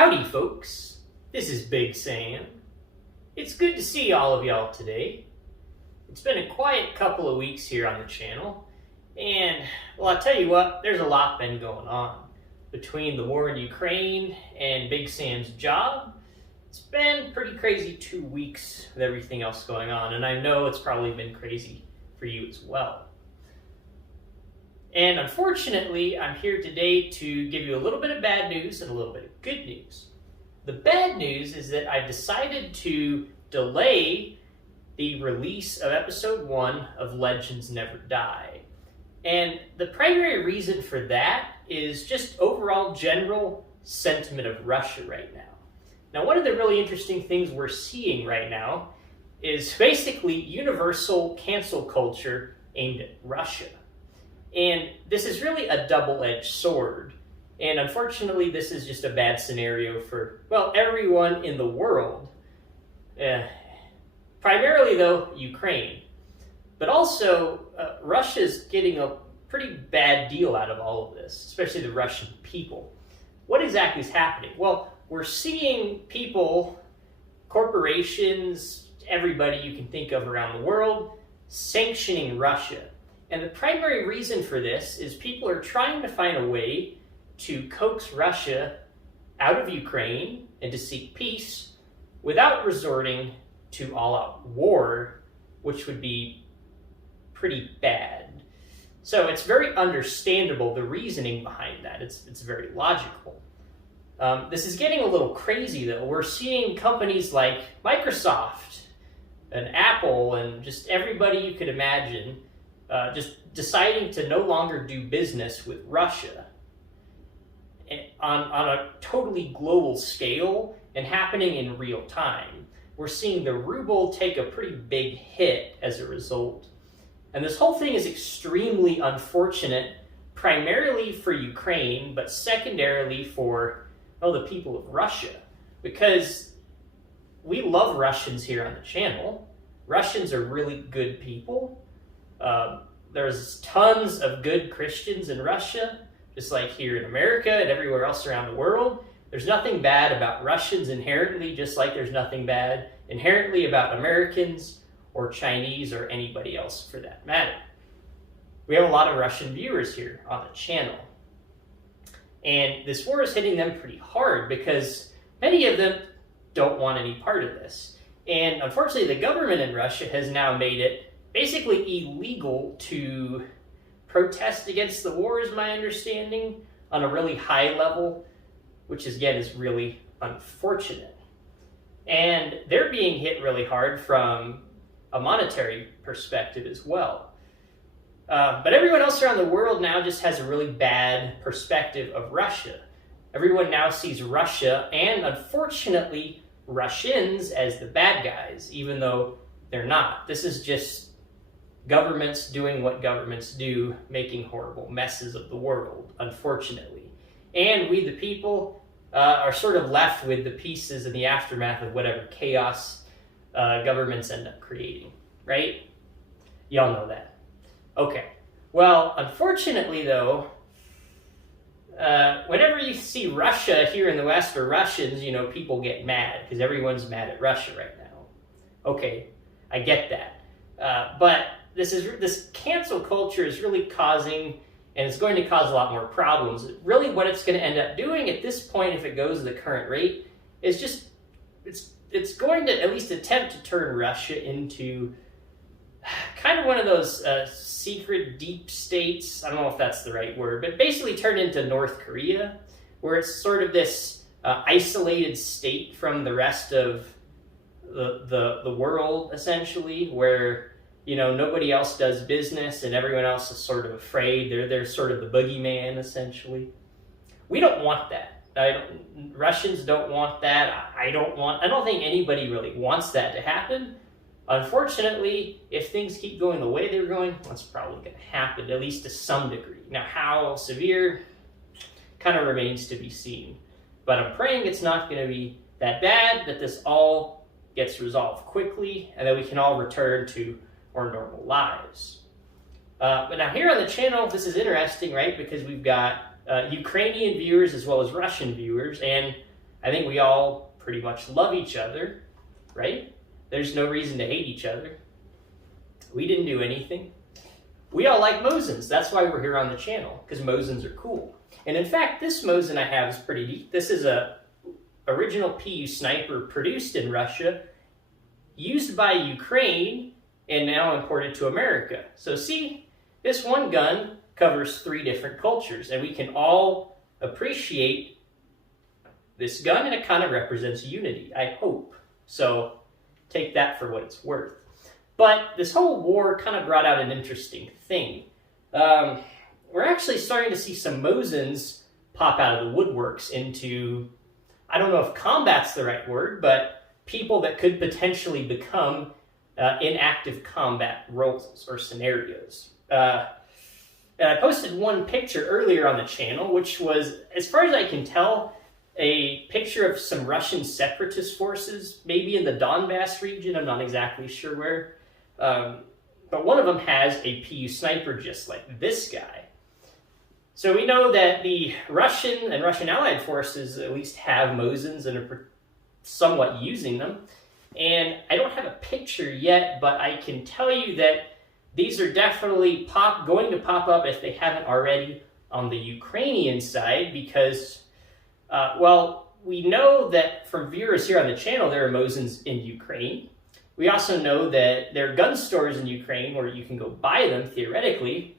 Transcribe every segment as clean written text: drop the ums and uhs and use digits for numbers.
Howdy folks, this is Big Sam. It's good to see all of y'all today. It's been a quiet couple of weeks here on the channel, and well, I'll tell you what, there's a lot been going on. Between the war in Ukraine and Big Sam's job, it's been pretty crazy 2 weeks with everything else going on, and I know it's probably been crazy for you as well. And unfortunately, I'm here today to give you a little bit of bad news and a little bit of good news. The bad news is that I've decided to delay the release of episode 1 of Legends Never Die. And the primary reason for that is just overall general sentiment of Russia right now. Now, one of the really interesting things we're seeing right now is basically universal cancel culture aimed at Russia. And this is really a double-edged sword. And unfortunately, this is just a bad scenario for, well, everyone in the world. Primarily, though, Ukraine. But also, Russia's getting a pretty bad deal out of all of this, especially the Russian people. What exactly is happening? Well, we're seeing people, corporations, everybody you can think of around the world, sanctioning Russia. And the primary reason for this is people are trying to find a way to coax Russia out of Ukraine and to seek peace without resorting to all-out war, which would be pretty bad. So it's very understandable, the reasoning behind that. It's very logical. This is getting a little crazy, though. We're seeing companies like Microsoft and Apple and just everybody you could imagine just deciding to no longer do business with Russia on a totally global scale and happening in real time. We're seeing the ruble take a pretty big hit as a result. And this whole thing is extremely unfortunate, primarily for Ukraine, but secondarily for, well, the people of Russia. Because we love Russians here on the channel. Russians are really good people. There's tons of good Christians in Russia, just like here in America and everywhere else around the world. There's nothing bad about Russians inherently, just like there's nothing bad inherently about Americans or Chinese or anybody else for that matter. We have a lot of Russian viewers here on the channel. And this war is hitting them pretty hard because many of them don't want any part of this. And unfortunately, the government in Russia has now made it basically illegal to protest against the war, is my understanding, on a really high level, which again is really unfortunate. And they're being hit really hard from a monetary perspective as well. But everyone else around the world now just has a really bad perspective of Russia. Everyone now sees Russia and, unfortunately, Russians as the bad guys, even though they're not. This is just governments doing what governments do, making horrible messes of the world, unfortunately. And we, the people, are sort of left with the pieces in the aftermath of whatever chaos governments end up creating, right? Y'all know that. Okay. Well, unfortunately, though, whenever you see Russia here in the West or Russians, you know, people get mad because everyone's mad at Russia right now. Okay, I get that. But this cancel culture is really causing, and it's going to cause a lot more problems. Really what it's going to end up doing at this point, if it goes at the current rate, is just, it's going to at least attempt to turn Russia into kind of one of those secret deep states. I don't know if that's the right word, but basically turn into North Korea, where it's sort of this isolated state from the rest of the world, essentially, where, you know, nobody else does business and everyone else is sort of afraid. They're sort of the boogeyman, essentially. We don't want that. Russians don't want that. I don't think anybody really wants that to happen. Unfortunately, if things keep going the way they're going, that's probably going to happen, at least to some degree. Now, how severe kind of remains to be seen. But I'm praying it's not going to be that bad, that this all gets resolved quickly, and that we can all return to our normal lives. But now here on the channel, this is interesting, right? Because we've got Ukrainian viewers as well as Russian viewers, and I think we all pretty much love each other, right? There's no reason to hate each other. We didn't do anything. We all like Mosins. That's why we're here on the channel, because Mosins are cool. And in fact, this Mosin I have is pretty neat. This is a original PU sniper produced in Russia, used by Ukraine, and now imported to America. So see, this one gun covers 3 different cultures, and we can all appreciate this gun, and it kind of represents unity, I hope. So take that for what it's worth. But this whole war kind of brought out an interesting thing. We're actually starting to see some Mosins pop out of the woodworks into, I don't know if combat's the right word, but people that could potentially become in active combat roles or scenarios. And I posted one picture earlier on the channel, which was, as far as I can tell, a picture of some Russian separatist forces, maybe in the Donbass region. I'm not exactly sure where. But one of them has a PU sniper just like this guy. So we know that the Russian and Russian allied forces at least have Mosins and are somewhat using them. And I don't have a picture yet, but I can tell you that these are definitely going to pop up, if they haven't already, on the Ukrainian side, because, well, we know that from viewers here on the channel, there are Mosins in Ukraine. We also know that there are gun stores in Ukraine where you can go buy them, theoretically.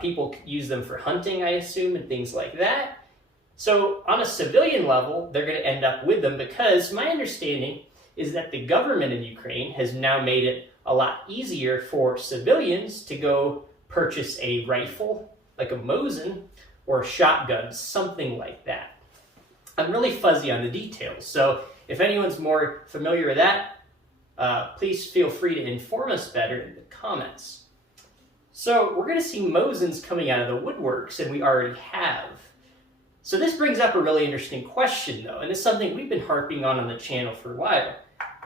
People use them for hunting, I assume, and things like that. So on a civilian level, they're going to end up with them, because my understanding is that the government in Ukraine has now made it a lot easier for civilians to go purchase a rifle, like a Mosin, or a shotgun, something like that. I'm really fuzzy on the details, so if anyone's more familiar with that, please feel free to inform us better in the comments. So we're going to see Mosins coming out of the woodworks, and we already have. So this brings up a really interesting question, though, and it's something we've been harping on the channel for a while.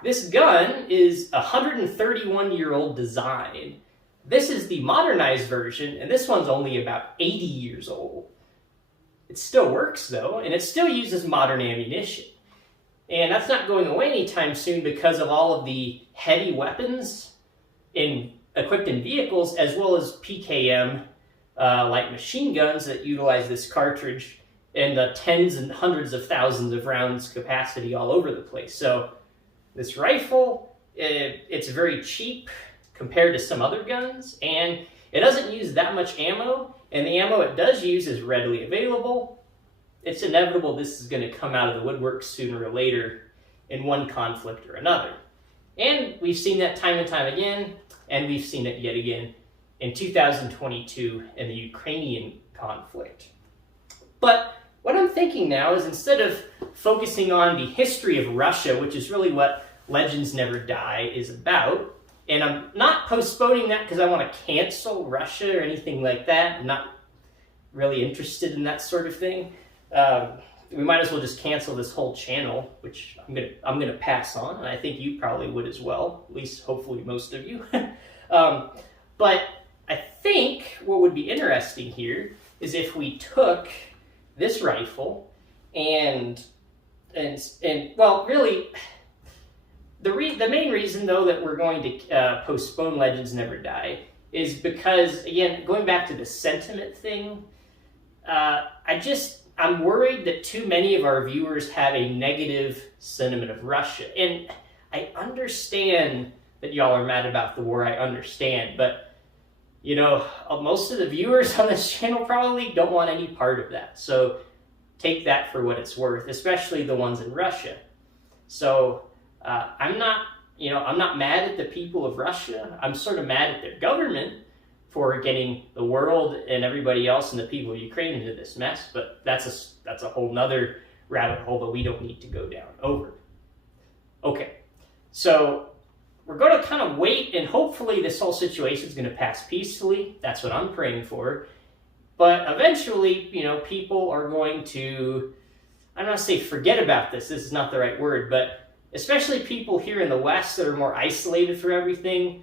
This gun is a 131-year-old design. This is the modernized version, and this one's only about 80 years old. It still works, though, and it still uses modern ammunition. And that's not going away anytime soon because of all of the heavy weapons equipped in vehicles, as well as PKM, like machine guns that utilize this cartridge, and the tens and hundreds of thousands of rounds capacity all over the place. So this rifle, it's very cheap compared to some other guns, and it doesn't use that much ammo, and the ammo it does use is readily available. It's inevitable this is going to come out of the woodwork sooner or later in one conflict or another. And we've seen that time and time again, and we've seen it yet again in 2022 in the Ukrainian conflict. But what I'm thinking now is, instead of focusing on the history of Russia, which is really what Legends Never Die is about, and I'm not postponing that because I want to cancel Russia or anything like that. I'm not really interested in that sort of thing. We might as well just cancel this whole channel, which I'm gonna pass on, and I think you probably would as well, at least hopefully most of you. But I think what would be interesting here is if we took this rifle and well, really, the main reason, though, that we're going to postpone Legends Never Die is because, again, going back to the sentiment thing, I'm worried that too many of our viewers have a negative sentiment of Russia. And I understand that y'all are mad about the war, I understand, but, you know, most of the viewers on this channel probably don't want any part of that. So take that for what it's worth, especially the ones in Russia. So I'm not mad at the people of Russia. I'm sort of mad at their government for getting the world and everybody else and the people of Ukraine into this mess, but that's a whole nother rabbit hole that we don't need to go down over. Okay, so we're going to kind of wait, and hopefully this whole situation is going to pass peacefully. That's what I'm praying for. But eventually, you know, people are going to, I'm not say forget about this is not the right word, but especially people here in the West that are more isolated from everything,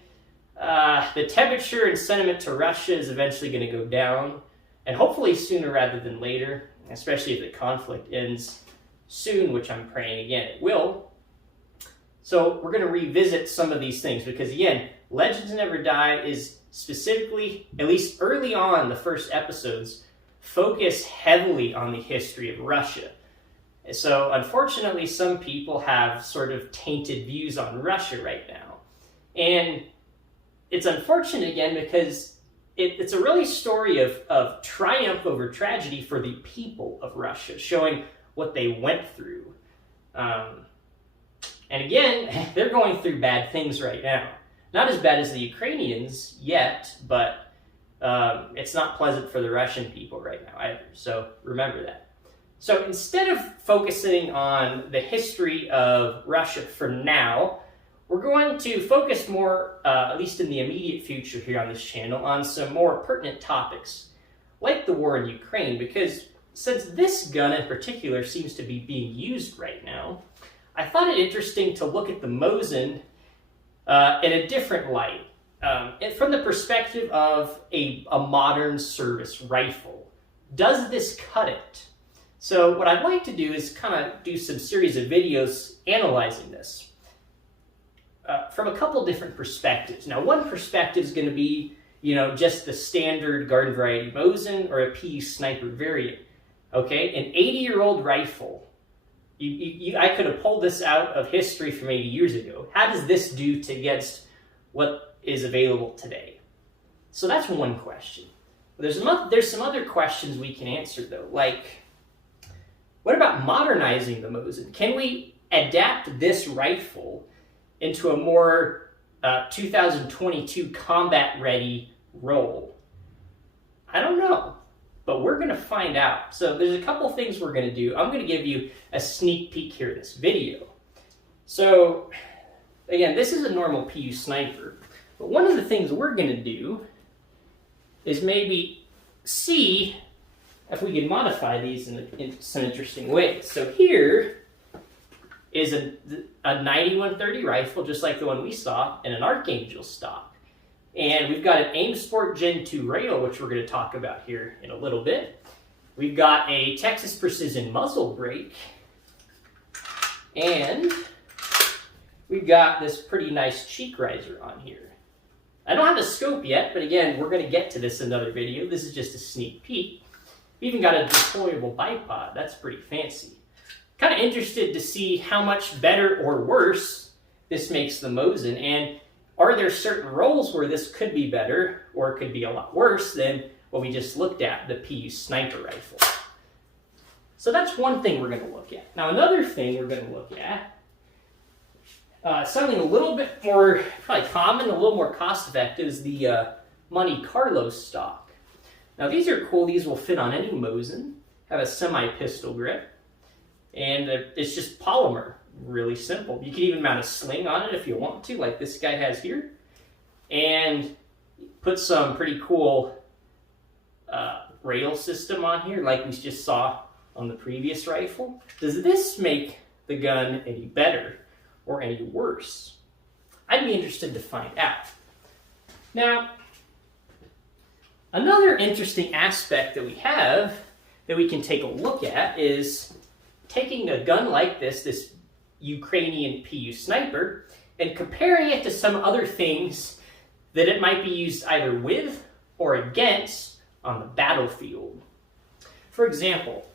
the temperature and sentiment to Russia is eventually going to go down, and hopefully sooner rather than later, especially if the conflict ends soon, which I'm praying again it will. So we're going to revisit some of these things because, again, Legends Never Die is specifically, at least early on, the first episodes, focus heavily on the history of Russia. So unfortunately, some people have sort of tainted views on Russia right now. And it's unfortunate, again, because it's a really story of triumph over tragedy for the people of Russia, showing what they went through. And again, they're going through bad things right now. Not as bad as the Ukrainians yet, but it's not pleasant for the Russian people right now either. So remember that. So instead of focusing on the history of Russia for now, we're going to focus more, at least in the immediate future here on this channel, on some more pertinent topics, like the war in Ukraine, because since this gun in particular seems to be being used right now, I thought it interesting to look at the Mosin in a different light, and from the perspective of a modern service rifle. Does this cut it? So what I'd like to do is kind of do some series of videos analyzing this from a couple different perspectives. Now, one perspective is going to be, just the standard garden variety Mosin or a PU sniper variant. Okay, an 80-year-old rifle. I could have pulled this out of history from 80 years ago. How does this do against what is available today? So that's one question. There's some other questions we can answer though, like, what about modernizing the Mosin? Can we adapt this rifle into a more 2022 combat-ready role? I don't know, but we're going to find out. So there's a couple things we're going to do. I'm going to give you a sneak peek here in this video. So again, this is a normal PU sniper, but one of the things we're going to do is maybe see if we can modify these in some interesting ways. So here is a 9130 rifle, just like the one we saw, in an Archangel stock. And we've got an Aim Sport Gen 2 rail, which we're going to talk about here in a little bit. We've got a Texas Precision muzzle brake. And we've got this pretty nice cheek riser on here. I don't have a scope yet, but again, we're going to get to this in another video. This is just a sneak peek. We even got a deployable bipod. That's pretty fancy. Kind of interested to see how much better or worse this makes the Mosin, and are there certain roles where this could be better or it could be a lot worse than what we just looked at, the PU sniper rifle. So that's one thing we're going to look at. Now another thing we're going to look at, something a little bit more probably common, a little more cost effective, is the Monte Carlo stock. Now these are cool. These will fit on any Mosin, have a semi-pistol grip, and it's just polymer, really simple. You can even mount a sling on it if you want to, like this guy has here, and put some pretty cool rail system on here like we just saw on the previous rifle. Does this make the gun any better or any worse? I'd be interested to find out. Now, another interesting aspect that we have that we can take a look at is taking a gun like this Ukrainian PU sniper, and comparing it to some other things that it might be used either with or against on the battlefield. For example,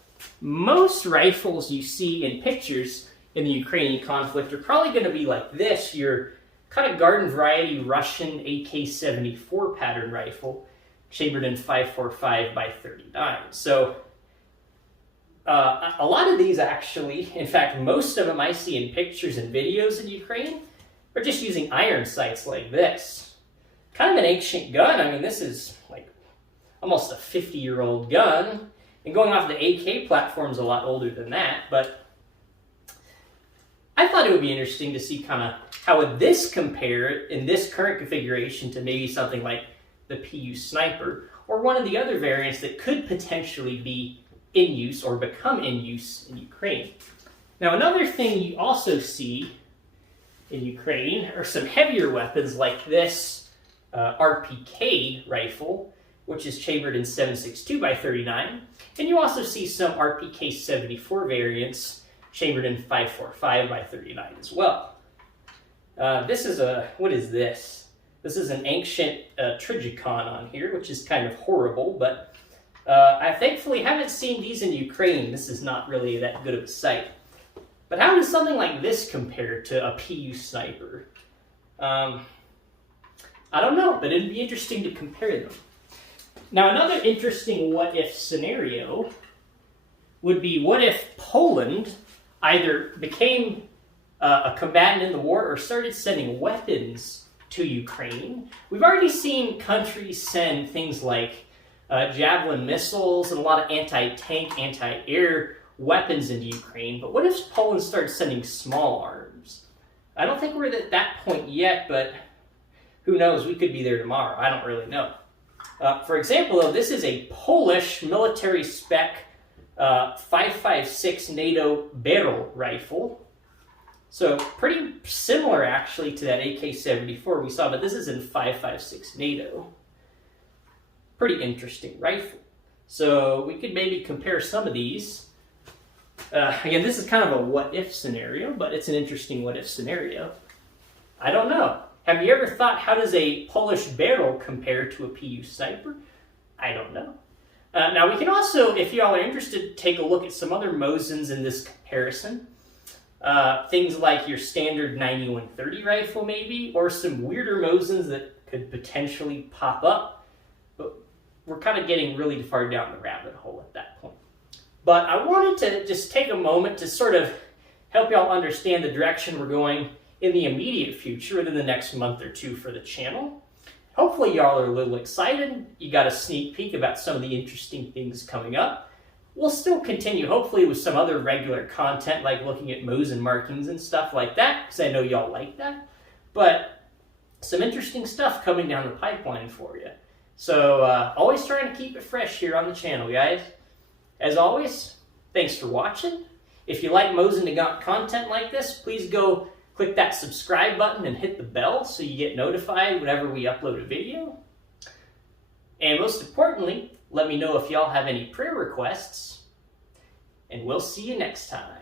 most rifles you see in pictures in the Ukrainian conflict are probably going to be like this, your kind of garden variety Russian AK-74 pattern rifle, chambered in 5.45 by 39. So a lot of these actually, in fact, most of them I see in pictures and videos in Ukraine are just using iron sights like this. Kind of an ancient gun. I mean, this is like almost a 50-year-old gun. And going off the AK platform's a lot older than that, but I thought it would be interesting to see kind of how would this compare in this current configuration to maybe something like the PU sniper, or one of the other variants that could potentially be in use or become in use in Ukraine. Now, another thing you also see in Ukraine are some heavier weapons like this RPK rifle, which is chambered in 7.62 by 39. And you also see some RPK 74 variants chambered in 545 by 39 as well. This is what is this? This is an ancient Trigicon on here, which is kind of horrible, but I thankfully haven't seen these in Ukraine. This is not really that good of a sight. But how does something like this compare to a PU sniper? I don't know, but it'd be interesting to compare them. Now, another interesting what-if scenario would be, what if Poland either became a combatant in the war or started sending weapons to Ukraine? We've already seen countries send things like Javelin missiles and a lot of anti-tank, anti-air weapons into Ukraine, but what if Poland starts sending small arms? I don't think we're at that point yet, but who knows? We could be there tomorrow. I don't really know. For example, though, this is a Polish military spec 5.56 NATO barrel rifle. So pretty similar, actually, to that AK-74 we saw, but this is in 5.56 NATO. Pretty interesting rifle. So we could maybe compare some of these. Again, this is kind of a what-if scenario, but it's an interesting what-if scenario. I don't know. Have you ever thought, how does a Polish barrel compare to a PU sniper? I don't know. Now, we can also, if y'all are interested, take a look at some other Mosins in this comparison. Things like your standard 9130 rifle, maybe, or some weirder Mosins that could potentially pop up. But we're kind of getting really far down the rabbit hole at that point. But I wanted to just take a moment to sort of help y'all understand the direction we're going in the immediate future, within the next month or two for the channel. Hopefully y'all are a little excited. You got a sneak peek about some of the interesting things coming up. We'll still continue, hopefully, with some other regular content, like looking at Mosin markings and stuff like that, because I know y'all like that. But some interesting stuff coming down the pipeline for you. So always trying to keep it fresh here on the channel, guys. As always, thanks for watching. If you like Mosin to Gaunt content like this, please go click that subscribe button and hit the bell so you get notified whenever we upload a video. And most importantly, let me know if y'all have any prayer requests, and we'll see you next time.